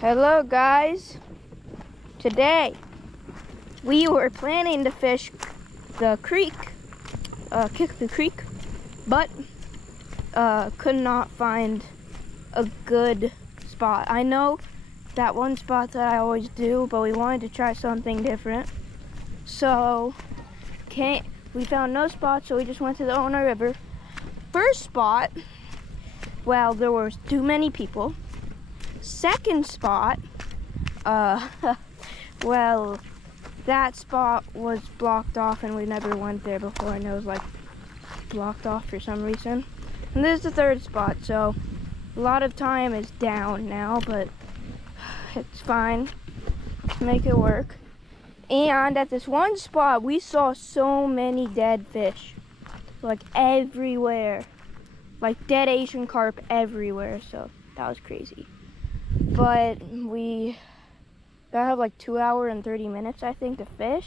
Hello guys, today we were planning to fish the creek, kick the creek, but could not find a good spot. I know that one spot that I always do, but we wanted to try something different. So we found no spot, so we just went to the Ona River. First spot, well, there was too many people. Second spot, well, that spot was blocked off and we never went there before, and it was like blocked off for some reason. And this is the third spot, so a lot of time is down now, but it's fine. Make it work. And at this one spot, we saw so many dead fish, like everywhere, like dead Asian carp everywhere, so that was crazy. But we gotta have like 2 hours and 30 minutes, I think, to fish.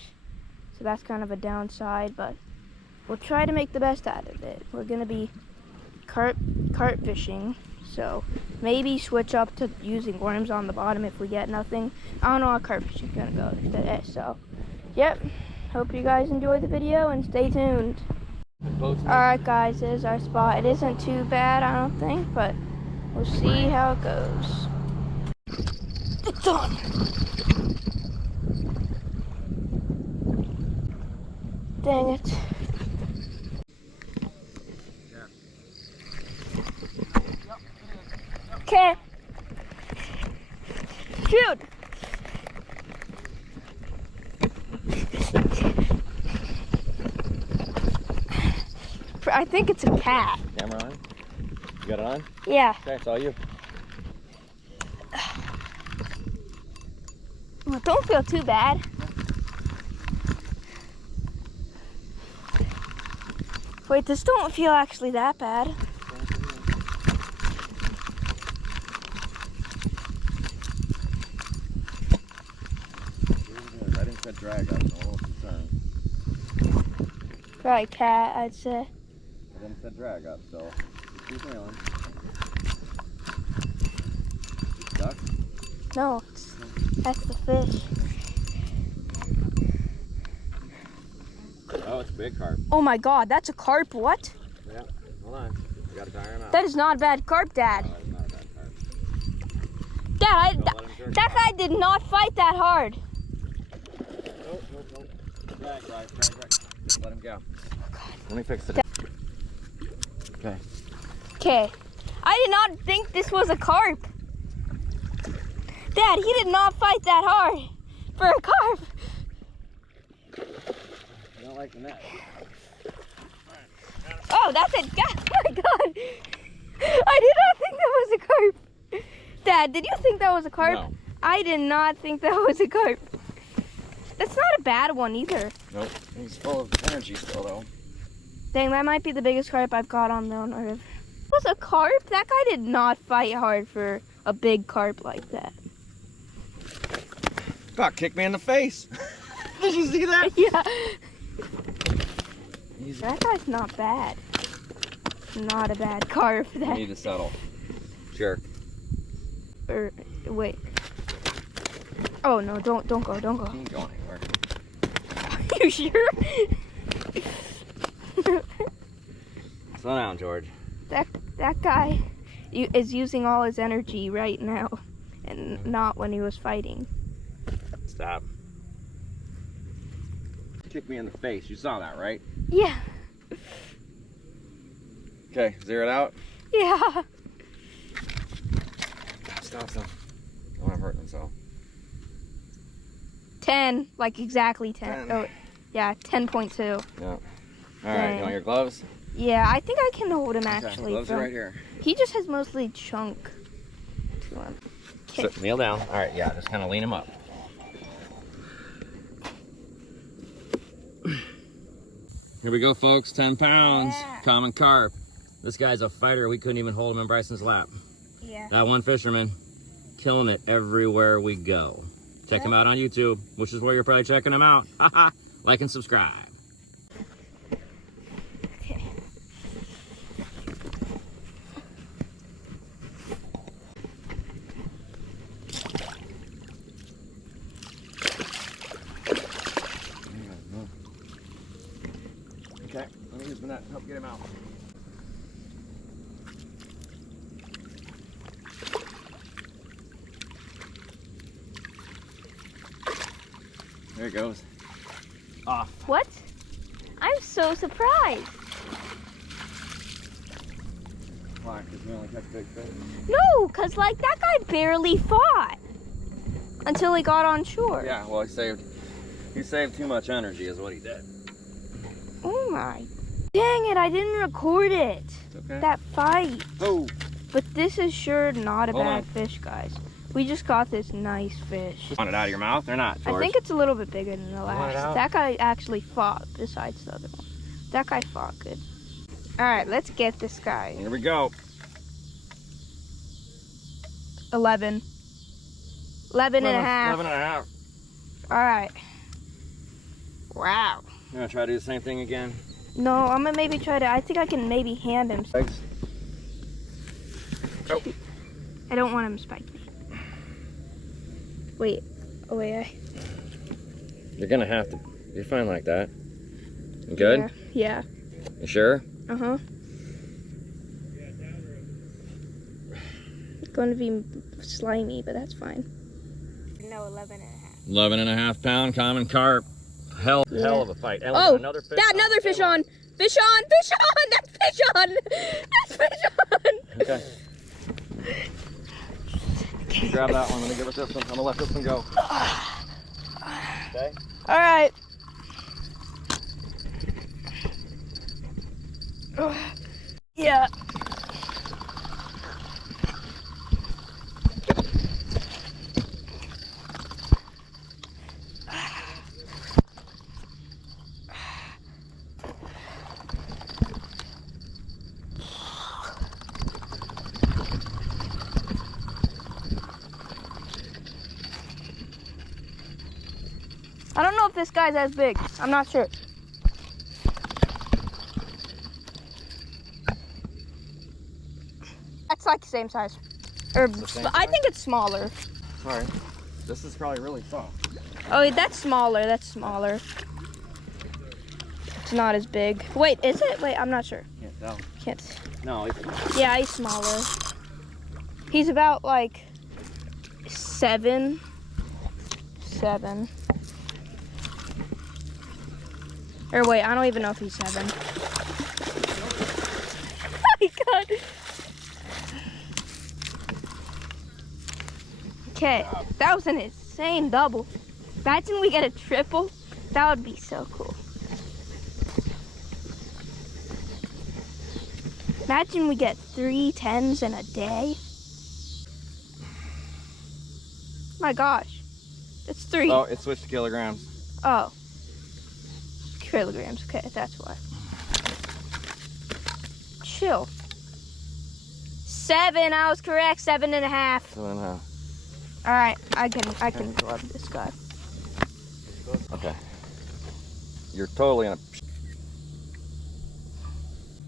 So that's kind of a downside, but we'll try to make the best out of it. We're gonna be carp fishing, so maybe switch up to using worms on the bottom if we get nothing. I don't know how carp fishing is gonna go today, so yep. Hope you guys enjoy the video and stay tuned. Alright guys, this is our spot. It isn't too bad, I don't think, but we'll see how it goes. It's on! Dang it. Okay. Shoot! I think it's a cat. Camera on? You got it on? Yeah. Okay, it's all you. Well, don't feel too bad. Wait, this don't feel actually that bad. I didn't set drag up, so I'm a little concerned. Probably cat, I'd say. I didn't set drag up, so keep reeling. You stuck? No, that's the fish. Oh, it's a big carp. Oh my god, that's a carp, what? Yeah, hold on. You gotta tire him out. That is not a bad carp, Dad. No, it's not a bad carp. Dad, that guy did not fight that hard. Nope. Drag. Just let him go. Let me fix it. Okay. Okay. I did not think this was a carp. Dad, he did not fight that hard for a carp. You don't like the net. Oh, that's it. Oh my god. I did not think that was a carp. Dad, did you think that was a carp? No. I did not think that was a carp. That's not a bad one either. Nope. He's full of energy still, though. Dang, that might be the biggest carp I've got on the Ona River. Was a carp? That guy did not fight hard for a big carp like that. God, kick me in the face. Did you see that? Yeah. Easy. That guy's not bad. Not a bad carp. You need to settle. Sure. Or wait. Oh no! Don't go! Don't go! You ain't going anywhere. You sure? Slow down, George. That guy is using all his energy right now, and not when he was fighting. Stop. Kick me in the face. You saw that, right? Yeah. Okay, zero it out. Yeah. Stop. Don't want to hurt himself. 10, like exactly 10. 10. Oh, yeah, 10.2. Yeah. All right, you want your gloves? Yeah, I think I can hold him actually. Okay, gloves are right here. He just has mostly chunk to him. So, kneel down. All right, yeah, just kind of lean him up. Here we go, folks. 10 pounds. Yeah. Common carp. This guy's a fighter. We couldn't even hold him in Bryson's lap. Yeah. That one fisherman, killing it everywhere we go. Check him out on YouTube, which is where you're probably checking him out. Like and subscribe. Okay. Help get him out. There it goes. Off. What? I'm so surprised. Why? Because we only catch big fish? No, because like that guy barely fought until he got on shore. Yeah, well, he saved too much energy is what he did. Oh my. Dang it, I didn't record it. It's okay. That fight. Oh. But this is sure not a Hold bad on. fish, guys. We just got this nice fish. Want it out of your mouth or not, George? I think it's a little bit bigger than the want it last. out? That guy actually fought besides the other one. That guy fought good. All right, let's get this guy. Here we go. 11. 11 and a half. 11 and a half. All right. Wow. You want to try to do the same thing again? No, I'm gonna maybe try to, I think I can maybe hand him. Thanks. Oh. I don't want him to spike me. Wait. Oh, wait. You're going to have to. You're fine like that. You good? Yeah. You sure? Uh-huh. It's going to be slimy, but that's fine. No, 11 and a half. 11 and a half pound common carp. Hell of a fight. And we Oh, got another fish. another fish on. Fish on, fish on, that's fish on. That's fish on. Okay. You grab that one. Let me give it this one. I'm going to let this one go. Okay? All right. Yeah. I don't know if this guy's as big. I'm not sure. That's like the same size. Or I think it's smaller. All right. This is probably really soft. Oh, that's smaller. That's smaller. It's not as big. Wait, is it? Wait, I'm not sure. Can't tell. Can't. No, it's Yeah, he's smaller. He's about like 7. Or wait, I don't even know if he's 7. Oh my god. Okay, that was an insane double. Imagine we get a triple. That would be so cool. Imagine we get 3 10s in a day. My gosh. It's 3. Oh, it switched to kilograms. Oh. Kilograms. Okay, that's why. Chill. 7. I was correct. 7 and a half. 7 and a half. All right, I can glove this guy. Okay. You're totally in a.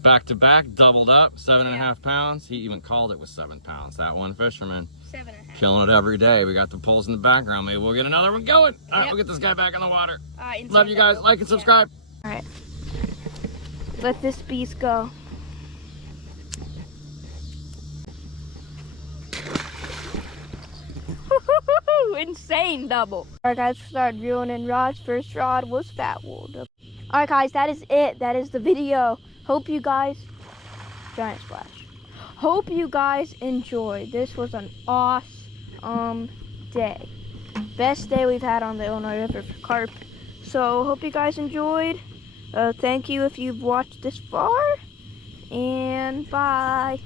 Back to back, doubled up, 7.5 pounds. He even called it with 7 pounds. That one fisherman. 7.5. Killing it every day. We got the poles in the background. Maybe we'll get another one going. All right, we'll get this guy back in the water. Love you guys. Like and subscribe. All right. Let this beast go. Insane double. All right, guys, start drilling in rods. First rod was fat wool. All right, guys, that is it. That is the video. Hope you guys, giant splash. Hope you guys enjoyed. This was an awesome day. Best day we've had on the Illinois River for carp. So hope you guys enjoyed. Thank you if you've watched this far. And bye.